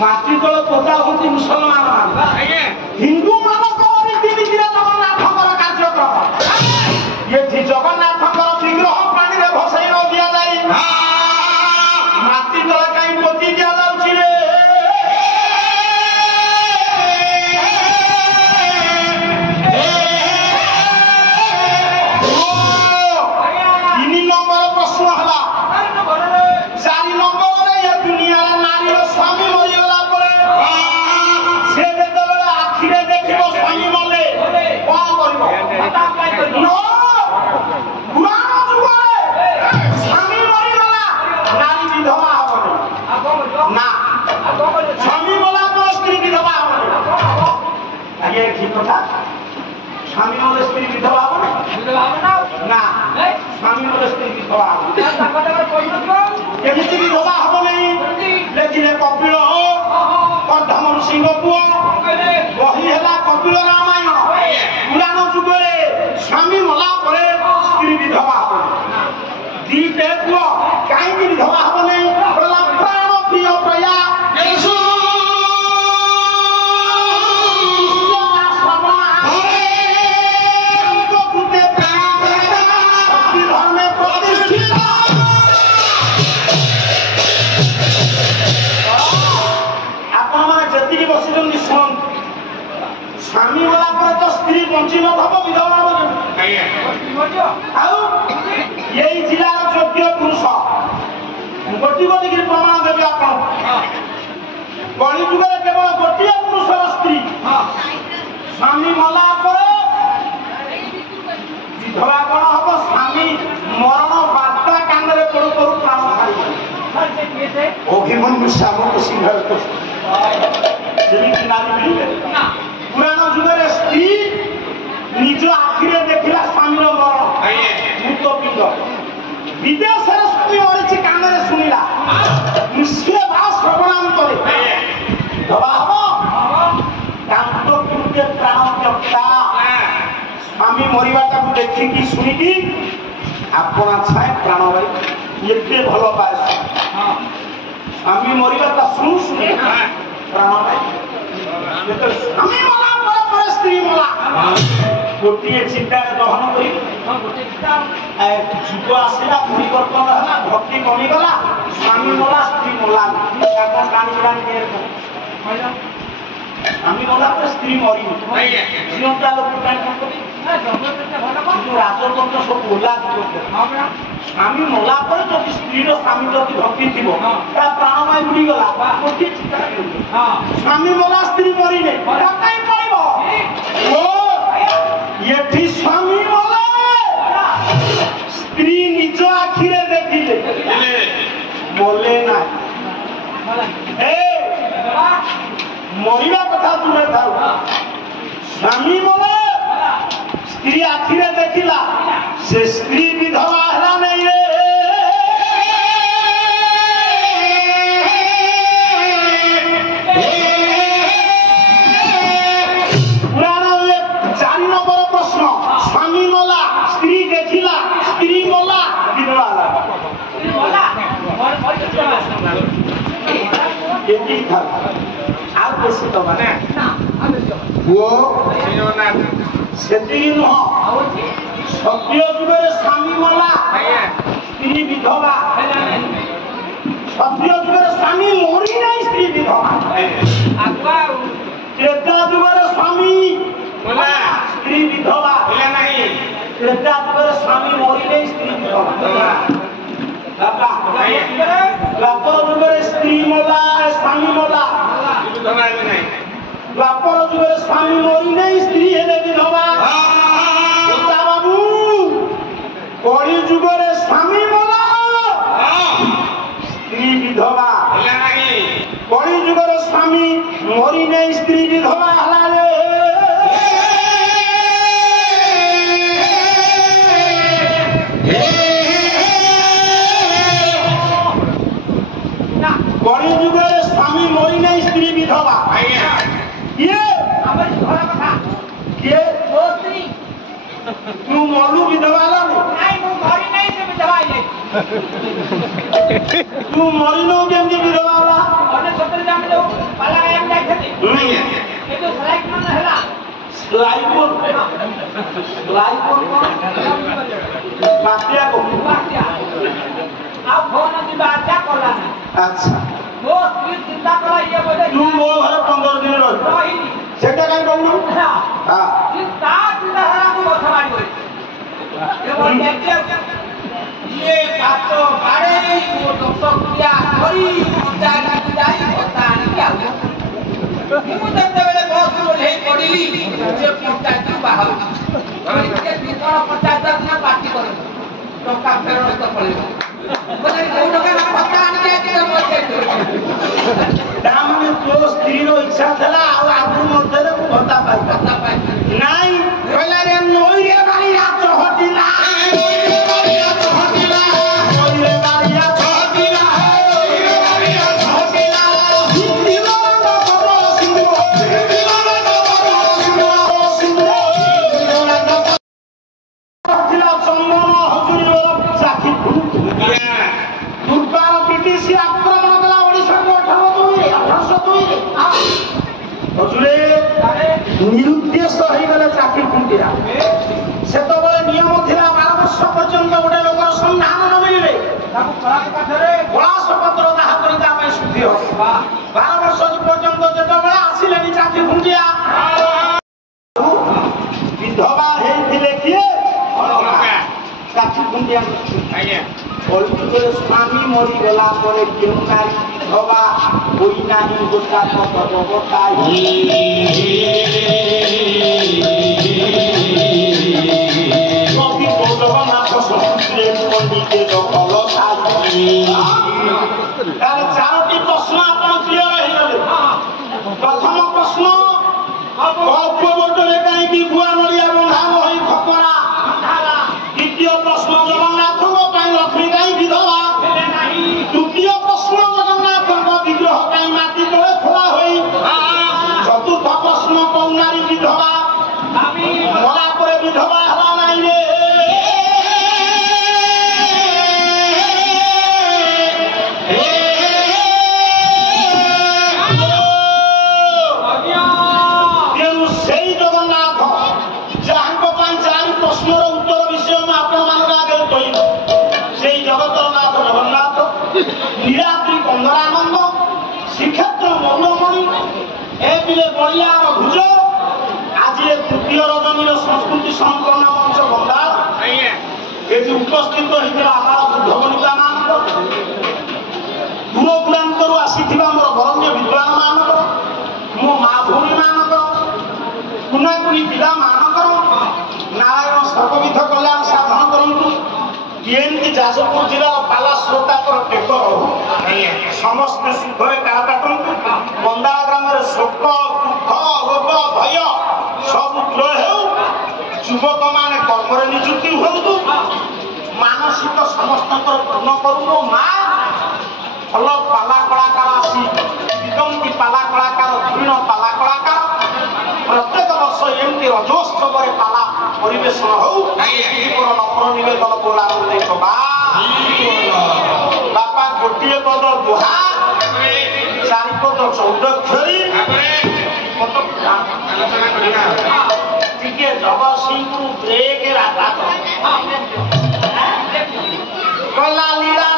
माटी तले पोता होती मुसलमान हिंदू मानकर रीतिनीति जगन्नाथ कार्यक्रम ये जगन्नाथ विग्रह पानी में भसई न दिया जाए माटी तले कहीं पोती दिया जाउछि रे स्वामी मोर स्त्री विधवा ना स्वामी मोर स्त्री विधवा केमिति विधवा हम नहीं लेकिन कपिल कर्धम ऋषि पुओ बही है कपिल रामायण पुराण जुगे स्वामी मला परे स्त्री विधवा हम दीटे पुओ कहीं विधवा हम नहीं प्राण प्रिय प्रया स्वामी वाला पर तो स्त्री बंची न थब विधवा यही जिलार योग्य पुरुष गोटी गोटी प्रमाण देवे आप कली जुगे केवल गोटे पुरुषर स्त्री स्वामी मला पर विधवा कौन हम स्वामी मरण बार्ता कान पड़ू पड़ू प्राण छाड़ी अभिमन्यु श्याम सिंह पुराण जुगे स्त्री निज आखिरे देखला स्वामी मरण भूत पिंड विदेश स्वामी मरी कान शुणिला निश्चय श्रवणांतरे प्राण त्यक्ता स्वामी मरवाटा को देखिकी शुणिकी आपना छाए प्राण भाई एते भल पाए स्वामी मरवाटा शुणु शुणी प्राण भाई स्वामी मला पर स्त्री मला गोटे चिंता दहन कर जुग आसला परिवर्तन है भक्ति कमीगला स्वामी मला स्त्री मला स्वामी मला पर स्त्री मरी जीवनटा लोक राजतंत्र सब ओला स्वामी मला पर जो स्त्री स्वामी प्रति भक्ति थी प्राणमय बुड़ी गला गोटे चिंता स्वामी मला स्त्री मरी ये स्वामी मला स्त्री निज आखिरे देखिले बोले ना मरिया कथा तुमे था स्वामी मला स्त्री आखिरे देखिला से स्त्री विधवा हरा नहीं रे स्वामी मला स्त्री देखिला स्त्री मला विधवा यही था आप कैसे तो बने वो सेती न सत्य जुगे स्वामी मला स्त्री विधवा सत्य जुगे स्वामी मरी नहीं स्त्री विधवा त्रेता जुगे स्वामी स्त्री विधवा नहीं त्रेता जुगे स्वामी मरी नहीं स्त्री विधवा द्वापर जुगे स्त्री मला स्वामी मला द्वापर जुगे स्वामी मरी नहीं स्त्री हेले विधवा बाबू कली जुगे स्वामी मला स्त्री विधवा कली जुगे स्वामी मरी नहीं स्त्री विधवा तू मलू विधवा नहीं मु मरी नहीं से विधवा ये तू मरी नो केमती विधवा और सतर जाम जो पाला एम जाई थी ये जो स्ट्राइक मन हैला स्ट्राइक को बातिया को बातिया आ फोन दी बातिया कोला ना अच्छा वो स्त्री चिंता करा ये बोले तू मो घर 15 दिन रही सेटा काई कहू हां ये ता चिंता को बथवाड़ी होई ये बोल ये बात तो बाड़े वो तो सब क्या करी जाई होता नहीं क्या ମୁଁ ଯେତେବେଳେ ବସ୍ ଓହ୍ଲେଇ ପଡ଼ିଲି ସେ ପଞ୍ଚାୟତରୁ ବାହାରୁଛି ସେ ବିକଳ ପଞ୍ଚାୟତ ପାର୍ଟି କରନ୍ତୁ ଟଙ୍କା ଫେରସ୍ତ ପଳେଇବ କୋଉ ଟଙ୍କା କଥା ଆଣିକି ତାମାନେ ତୋ ସ୍ତ୍ରୀର ଇଚ୍ଛା ଥିଲା ଆଉ ଆଗରୁ ମଧ୍ୟରେ ମୁଁ ଭତ୍ତା ପାଇ ନାଇଁ କହିଲା ରେ ନଈରେ ବାରିଆ ଚହଟିଲା निरुद्देश हो गले चाकरी खुंटिया सेतबले नियम थिला 12 वर्ष पर्यंत गोटे लोकर संधान न मिले ताको पलाश पत्र दाह करी ता में शुद्धि हो 12 वर्ष पर्यंत जेतबले आसिलेनी चाकरी खुंटिया विधवा हेथिले किए चाकरी खुंटिया आज्ञा ओलुरे स्वामी मरी गला परे केउ नारी विधवा कोई नाही गोटा तो बबताई कवि जगन्नाथ संस्कृति पंडित दखल छाई तार चारोटी प्रश्न आपण क्लियर हो गले प्रथम प्रश्न कल्पवटरे काई गुआ नलिया बंधा होई खपरा द्वितीय प्रश्न जगन्नाथ लक्ष्मी गाई विधवा तृतीय प्रश्न जगन्नाथ विग्रह कई माटी तले खोला होई चतुर्थ प्रश्न कौनारी विधवा मला परे विधवा हला नाही रे तेणु सेई जगन्नाथ जहाँको पाई चारि प्रश्नर उत्तर विषय में आपण मान आगे कहिब सेई जगतनाथ जगन्नाथ नीलाद्री बंदरानंद श्रीक्षेत्र मौलमणि ए पिले बलियार भुज आज ये तृतीय रजनी संस्कृति संकलन मंच बंदार ये उपस्थित होता आमार बुद्धवनिता मान दूर दूरांतर आसीथिबा मोर बरण्य विद्वान मानक मो माँ भूमि मानक कुनाकुनी पिला मानक नारायण सर्वविध कल्याण साधन करंतु एमती जाजपुर जिलार पाला श्रोता टेक रहू समस्ते सुखरे काहा काटंतु बंदा ग्राम शोक दुख रोग भय सब दूर हेउ युवक माने कर्म निजुक्ति हुंतु मानसिक समस्त पूर्ण करू माँ भल पाला कलाकार आसी दिगंती पाला कलाकार धीण पाला कलाकार प्रत्येक वर्ष एमती रजोत्सव पाला परिवेशन हो नम्र निवेदन बोला बापा गोटे पद दुहा चारि पद 14 अक्षरी टिके जगतसिंहपुर ब्रेक राता कला लीला